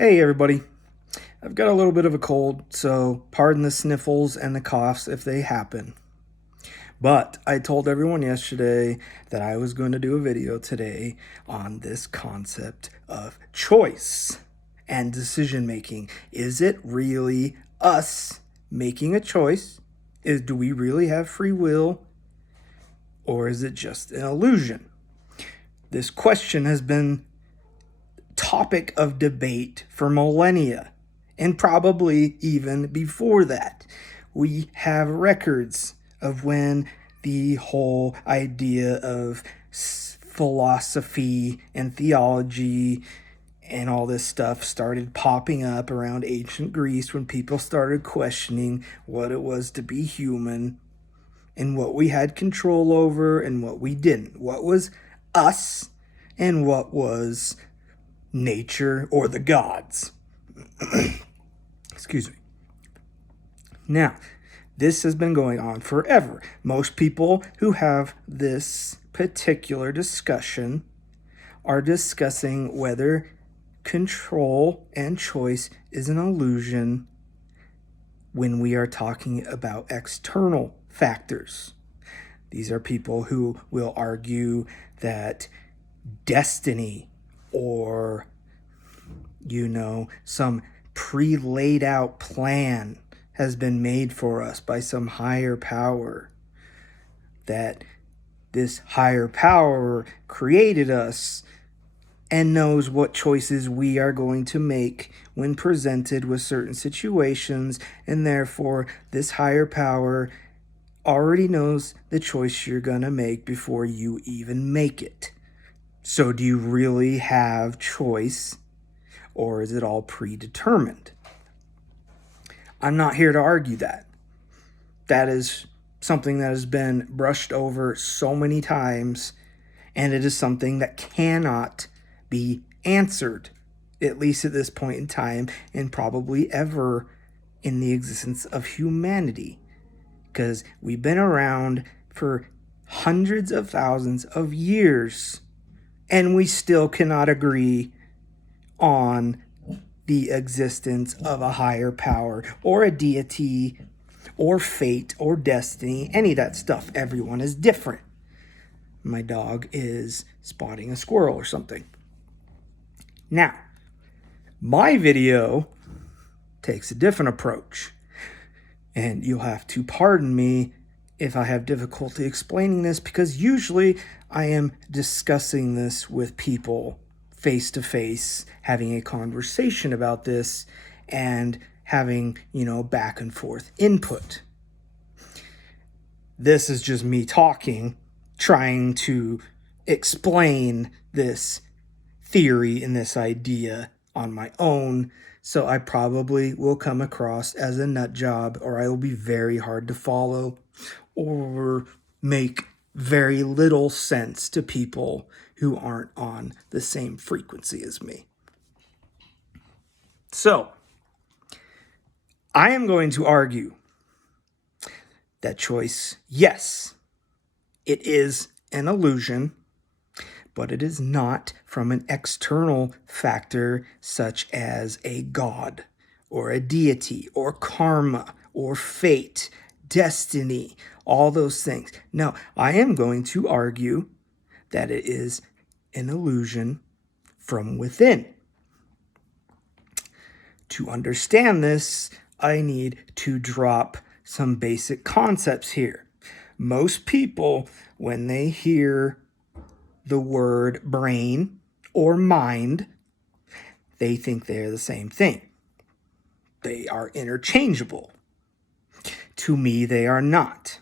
Hey everybody, I've got a little bit of a cold, so pardon the sniffles and the coughs if they happen. But I told everyone yesterday that I was going to do a video today on this concept of choice and decision making. Is it really us making a choice? Do we really have free will? Or is it just an illusion? This question has been topic of debate for millennia, and probably even before that. We have records of when the whole idea of philosophy and theology and all this stuff started popping up around ancient Greece, when people started questioning what it was to be human and what we had control over and what we didn't. What was us and what was nature or the gods. Excuse me. Now, this has been going on forever. Most people who have this particular discussion are discussing whether control and choice is an illusion when we are talking about external factors. These are people who will argue that destiny or, some pre-laid out plan has been made for us by some higher power, that this higher power created us and knows what choices we are going to make when presented with certain situations, and therefore this higher power already knows the choice you're going to make before you even make it. So do you really have choice, or is it all predetermined? I'm not here to argue that. That is something that has been brushed over so many times, and it is something that cannot be answered, at least at this point in time, and probably ever in the existence of humanity, because we've been around for hundreds of thousands of years, and we still cannot agree on the existence of a higher power or a deity or fate or destiny, any of that stuff. Everyone is different. My dog is spotting a squirrel or something. Now, my video takes a different approach, and you'll have to pardon me if I have difficulty explaining this, because usually I am discussing this with people face to face, having a conversation about this and having, back and forth input. This is just me talking, trying to explain this theory and this idea on my own. So I probably will come across as a nut job, or I will be very hard to follow, or make very little sense to people who aren't on the same frequency as me. So, I am going to argue that choice, yes, it is an illusion, but it is not from an external factor such as a god or a deity or karma or fate, destiny, all those things. No, I am going to argue that it is an illusion from within. To understand this, I need to drop some basic concepts here. Most people, when they hear the word brain or mind, they think they're the same thing. They are interchangeable. To me, they are not.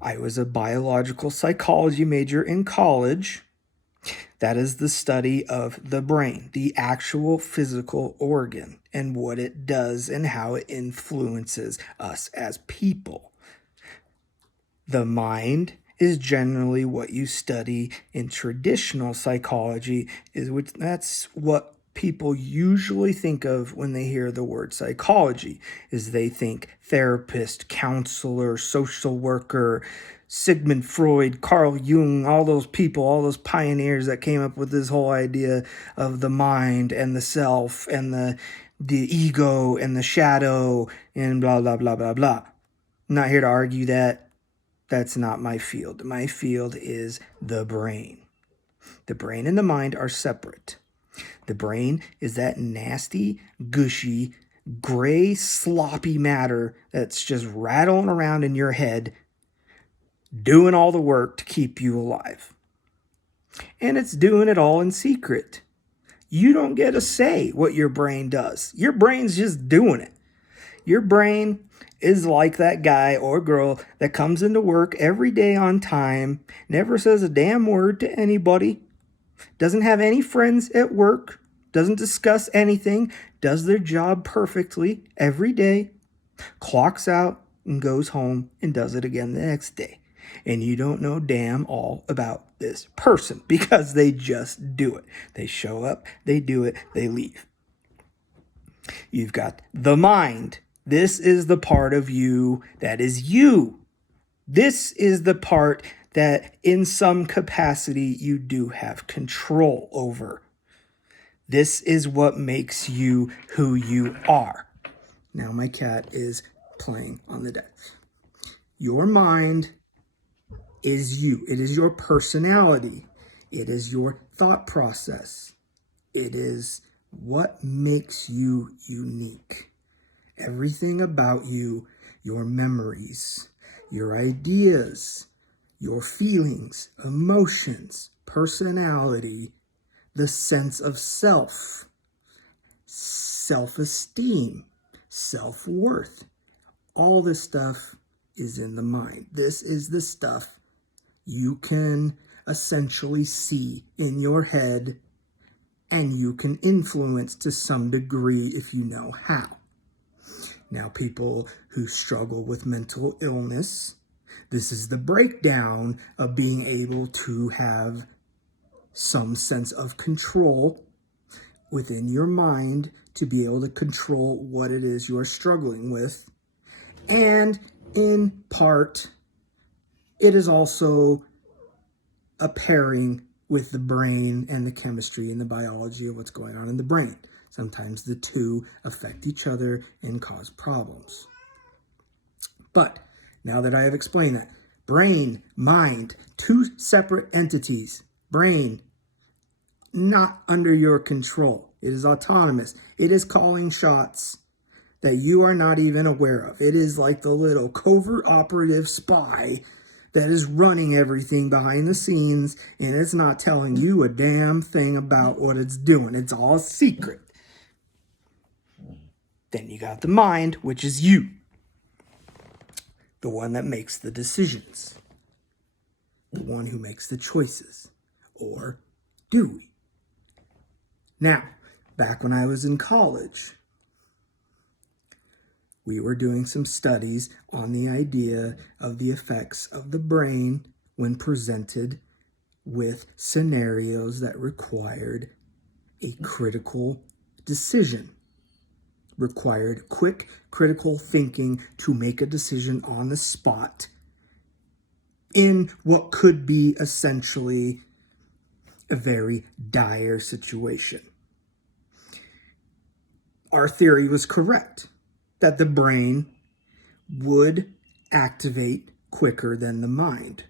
I was a biological psychology major in college. That is the study of the brain, the actual physical organ, and what it does and how it influences us as people. The mind is generally what you study in traditional psychology, that's what people usually think of when they hear the word psychology, is they think therapist, counselor, social worker, Sigmund Freud, Carl Jung, all those people, all those pioneers that came up with this whole idea of the mind and the self and the ego and the shadow and blah, blah, blah, blah, blah. I'm not here to argue that. That's not my field. My field is the brain. The brain and the mind are separate. The brain is that nasty, gushy, gray, sloppy matter that's just rattling around in your head, doing all the work to keep you alive. And it's doing it all in secret. You don't get to say what your brain does. Your brain's just doing it. Your brain is like that guy or girl that comes into work every day on time, never says a damn word to anybody, doesn't have any friends at work, doesn't discuss anything, does their job perfectly every day, clocks out and goes home and does it again the next day. And you don't know damn all about this person because they just do it. They show up, they do it, they leave. You've got the mind. This is the part of you that is you. This is the part that in some capacity you do have control over. This is what makes you who you are. Now my cat is playing on the deck. Your mind is you. It is your personality. It is your thought process. It is what makes you unique. Everything about you, your memories, your ideas, your feelings, emotions, personality, the sense of self, self-esteem, self-worth. All this stuff is in the mind. This is the stuff you can essentially see in your head and you can influence to some degree if you know how. Now, people who struggle with mental illness, this is the breakdown of being able to have some sense of control within your mind to be able to control what it is you are struggling with. And in part, it is also a pairing with the brain and the chemistry and the biology of what's going on in the brain. Sometimes the two affect each other and cause problems. But now that I have explained that, brain, mind, two separate entities. Brain, not under your control. It is autonomous. It is calling shots that you are not even aware of. It is like the little covert operative spy that is running everything behind the scenes, and it's not telling you a damn thing about what it's doing. It's all secret. Then you got the mind, which is you. The one that makes the decisions. The one who makes the choices. Or do we? Now, back when I was in college, we were doing some studies on the idea of the effects of the brain when presented with scenarios that required a critical decision, required quick critical thinking to make a decision on the spot in what could be essentially a very dire situation. Our theory was correct, that the brain would activate quicker than the mind.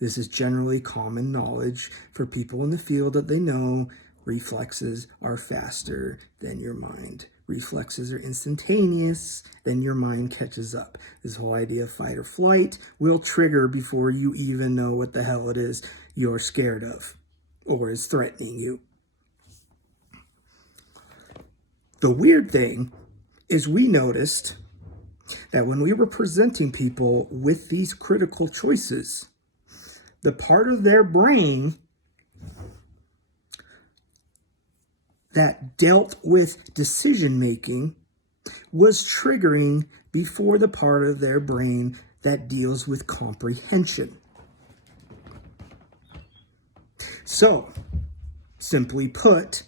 This is generally common knowledge for people in the field that they know reflexes are faster than your mind. Reflexes are instantaneous, then your mind catches up. This whole idea of fight or flight will trigger before you even know what the hell it is you're scared of or is threatening you. The weird thing is we noticed that when we were presenting people with these critical choices, the part of their brain that dealt with decision making was triggering before the part of their brain that deals with comprehension. So, simply put,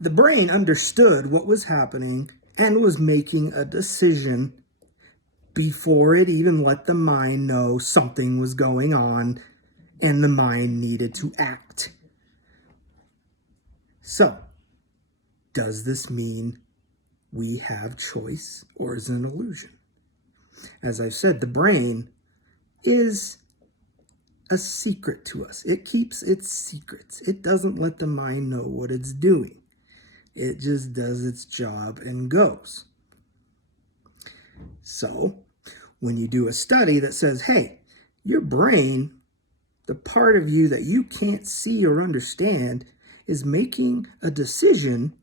the brain understood what was happening and was making a decision before it even let the mind know something was going on and the mind needed to act. So, does this mean we have choice, or is it an illusion? As I've said, the brain is a secret to us. It keeps its secrets. It doesn't let the mind know what it's doing. It just does its job and goes. So, when you do a study that says, hey, your brain, the part of you that you can't see or understand, is making a decision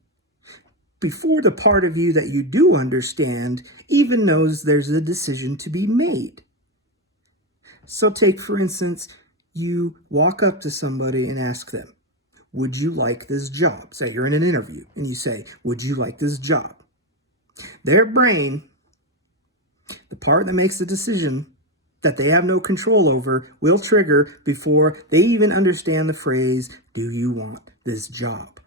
before the part of you that you do understand even knows there's a decision to be made. So take, for instance, you walk up to somebody and ask them, would you like this job? Say you're in an interview and you say, would you like this job? Their brain, the part that makes the decision that they have no control over, will trigger before they even understand the phrase, do you want this job?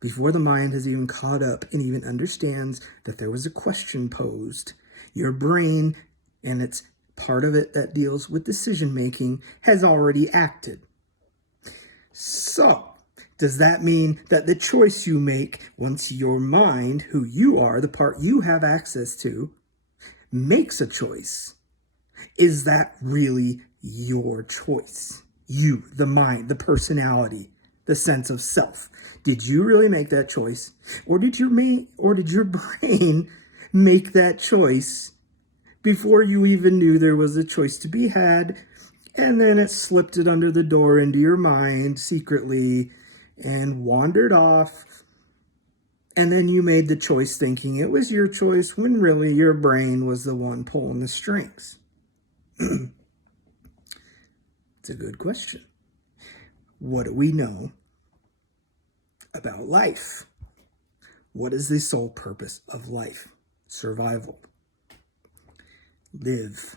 Before the mind has even caught up and even understands that there was a question posed, your brain and its part of it that deals with decision making has already acted. So, does that mean that the choice you make once your mind, who you are, the part you have access to, makes a choice, is that really your choice? You, the mind, the personality, the sense of self. Did you really make that choice? Or did your brain make that choice before you even knew there was a choice to be had, and then it slipped it under the door into your mind secretly and wandered off, and then you made the choice thinking it was your choice when really your brain was the one pulling the strings? It's a good question. What do we know about life? What is the sole purpose of life? Survival. Live,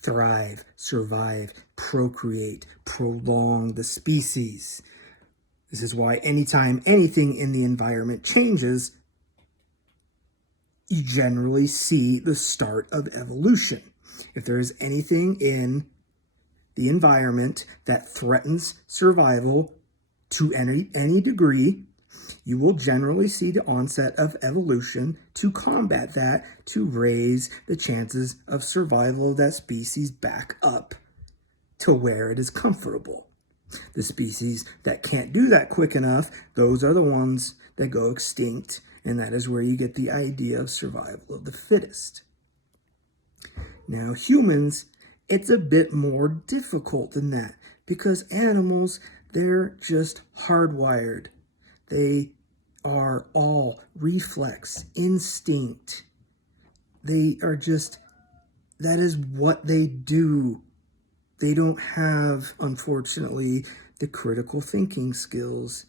thrive, survive, procreate, prolong the species. This is why anytime anything in the environment changes, you generally see the start of evolution. If there is anything in the environment that threatens survival to any degree, you will generally see the onset of evolution to combat that, to raise the chances of survival of that species back up to where it is comfortable. The species that can't do that quick enough, those are the ones that go extinct, and that is where you get the idea of survival of the fittest. Now, humans, it's a bit more difficult than that, because animals, they're just hardwired. They are all reflex, instinct. They are just, that is what they do. They don't have, unfortunately, the critical thinking skills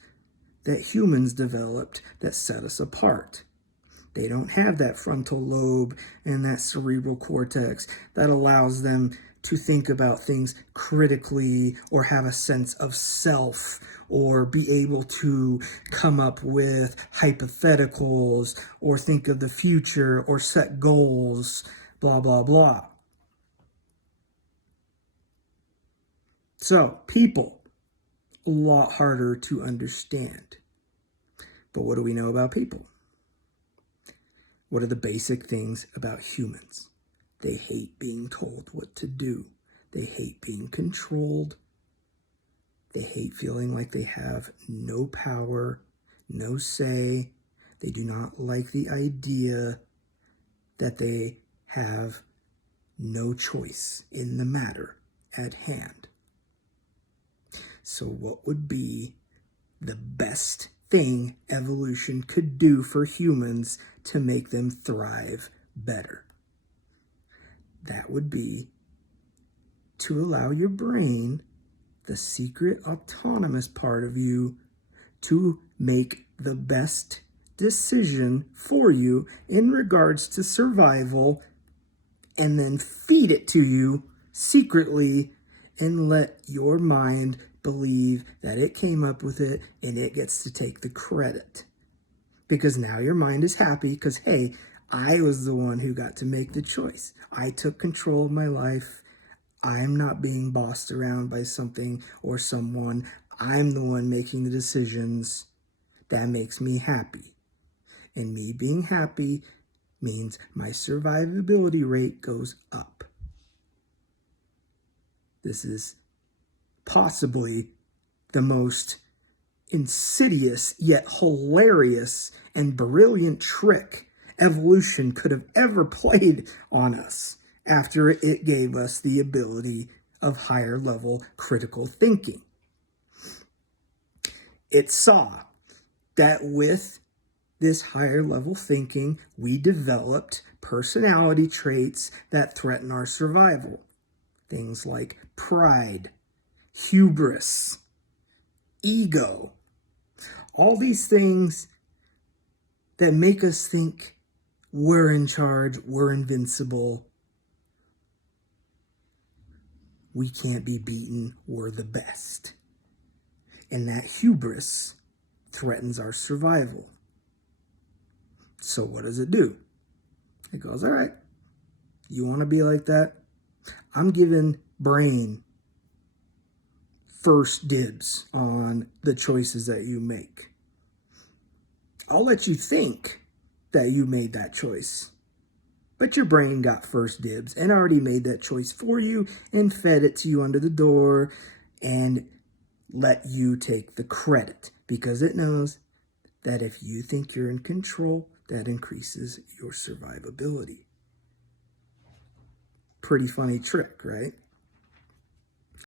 that humans developed that set us apart. They don't have that frontal lobe and that cerebral cortex that allows them to think about things critically or have a sense of self or be able to come up with hypotheticals or think of the future or set goals, blah, blah, blah. So, people, a lot harder to understand. But what do we know about people? What are the basic things about humans? They hate being told what to do. They hate being controlled. They hate feeling like they have no power, no say. They do not like the idea that they have no choice in the matter at hand. So what would be the best thing evolution could do for humans to make them thrive better? That would be to allow your brain, the secret autonomous part of you, to make the best decision for you in regards to survival, and then feed it to you secretly and let your mind believe that it came up with it and it gets to take the credit. Because now your mind is happy because, hey, I was the one who got to make the choice. I took control of my life. I'm not being bossed around by something or someone. I'm the one making the decisions. That makes me happy. And me being happy means my survivability rate goes up. This is possibly the most insidious yet hilarious and brilliant trick evolution could have ever played on us after it gave us the ability of higher level critical thinking. It saw that with this higher level thinking, we developed personality traits that threaten our survival. Things like pride, hubris, ego, all these things that make us think we're in charge, we're invincible, we can't be beaten, we're the best. And that hubris threatens our survival. So what does it do? It goes, all right, you want to be like that? I'm giving brain first dibs on the choices that you make. I'll let you think that you made that choice, but your brain got first dibs and already made that choice for you and fed it to you under the door and let you take the credit because it knows that if you think you're in control, that increases your survivability. Pretty funny trick, right?